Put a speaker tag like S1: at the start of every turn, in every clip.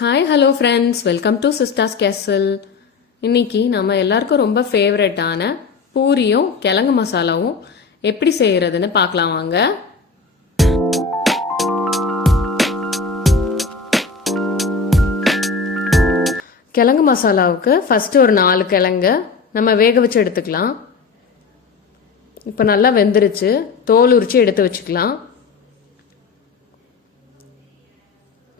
S1: Hi hello friends welcome to சிஸ்டாஸ் கேசல் இன்னைக்கு நம்ம எல்லாருக்கும் ரொம்ப ஃபேவரட்டான பூரியும் கிழங்கு மசாலாவும் எப்படி செய்கிறதுன்னு பார்க்கலாம் வாங்க. கிழங்கு மசாலாவுக்கு ஃபஸ்ட்டு ஒரு நாலு கிழங்கு நம்ம வேக வச்சு எடுத்துக்கலாம். இப்போ நல்லா வெந்துருச்சு. தோல் உரிச்சு எடுத்து வச்சுக்கலாம்.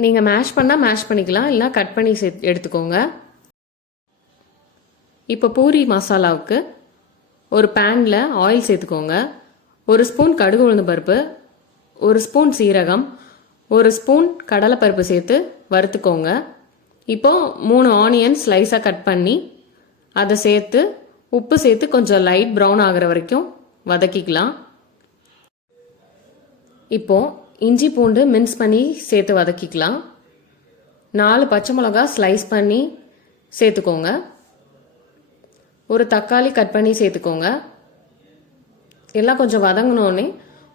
S1: நீங்கள் மேஷ் பண்ணால் மேஷ் பண்ணிக்கலாம் இல்லை கட் பண்ணி சே எடுத்துக்கோங்க. இப்போ பூரி மசாலாவுக்கு ஒரு பேனில் ஆயில் சேர்த்துக்கோங்க. ஒரு ஸ்பூன் கடுகு உளுந்து பருப்பு ஒரு ஸ்பூன் சீரகம் ஒரு ஸ்பூன் கடலைப்பருப்பு சேர்த்து வறுத்துக்கோங்க. இப்போ மூணு ஆனியன் ஸ்லைஸாக கட் பண்ணி அதை சேர்த்து உப்பு சேர்த்து கொஞ்சம் லைட் ப்ரௌன் ஆகிற வரைக்கும் வதக்கிக்கலாம். இப்போது இஞ்சி பூண்டு மின்ஸ் பண்ணி சேர்த்து வதக்கிக்கலாம். நாலு பச்சை மிளகா ஸ்லைஸ் பண்ணி சேர்த்துக்கோங்க. ஒரு தக்காளி கட் பண்ணி சேர்த்துக்கோங்க. எல்லாம் கொஞ்சம் வதங்கினோடனே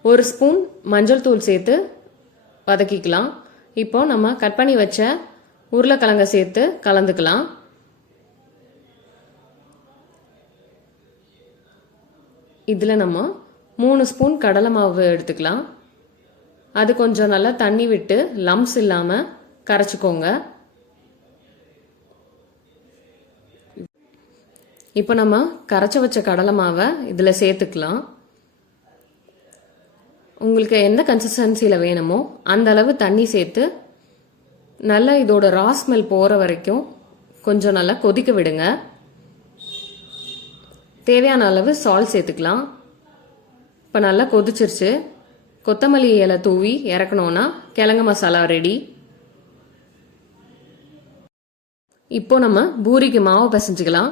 S1: ஒரு ஸ்பூன் மஞ்சள் தூள் சேர்த்து வதக்கிக்கலாம். இப்போ நம்ம கட் பண்ணி வச்ச உருளைக்கிழங்க சேர்த்து கலந்துக்கலாம். இதில் நம்ம மூணு ஸ்பூன் கடலை மாவு எடுத்துக்கலாம். அது கொஞ்சம் நல்லா தண்ணி விட்டு லம்ஸ் இல்லாமல் கரைச்சிக்கோங்க. இப்போ நம்ம கரைச்சி வச்ச கடலை மாவை இதில் சேர்த்துக்கலாம். உங்களுக்கு எந்த கன்சிஸ்டன்சியில் வேணுமோ அந்த அளவு தண்ணி சேர்த்து நல்லா இதோட ரா ஸ்மெல் போகிற வரைக்கும் கொஞ்சம் நல்லா கொதிக்க விடுங்க. தேவையான அளவு சால்ட் சேர்த்துக்கலாம். இப்போ நல்லா கொதிச்சிருச்சு. கொத்தமல்லி இலை தூவி இறக்கணுன்னா கிழங்கு மசாலா ரெடி இப்போ நம்ம பூரிக்கு மாவு பிசைஞ்சுக்கலாம்.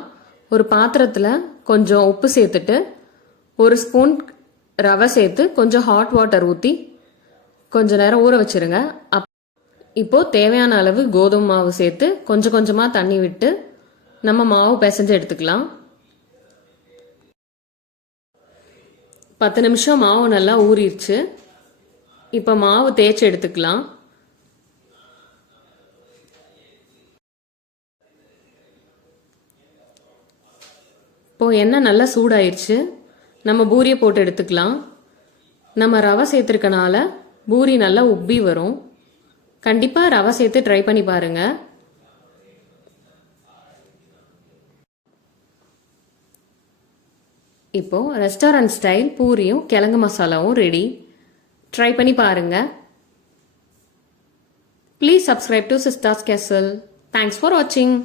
S1: ஒரு பாத்திரத்தில் கொஞ்சம் உப்பு சேர்த்துட்டு ஒரு ஸ்பூன் ரவை சேர்த்து கொஞ்சம் ஹாட் வாட்டர் ஊற்றி கொஞ்சம் நேரம் ஊற வச்சிருங்க. அப் இப்போது தேவையான அளவு கோதுமை மாவு சேர்த்து கொஞ்சம் கொஞ்சமாக தண்ணி விட்டு நம்ம மாவு பிசைஞ்சு எடுத்துக்கலாம். பத்து நிமிஷம் மாவு நல்லா ஊறிடுச்சு. இப்போ மாவு தேய்ச்சி எடுத்துக்கலாம். இப்போ எண்ணெய் நல்லா சூடாயிருச்சு. நம்ம பூரியை போட்டு எடுத்துக்கலாம். நம்ம ரவை சேர்த்துருக்கனால பூரி நல்லா உப்பி வரும். கண்டிப்பாக ரவை சேர்த்து ட்ரை பண்ணி பாருங்கள் இப்போது ரெஸ்டாரண்ட் ஸ்டைல் பூரியும் கிழங்கு மசாலாவும் ரெடி ட்ரை பண்ணி பாருங்க. Please subscribe to Sistas Casual thanks for வாட்சிங்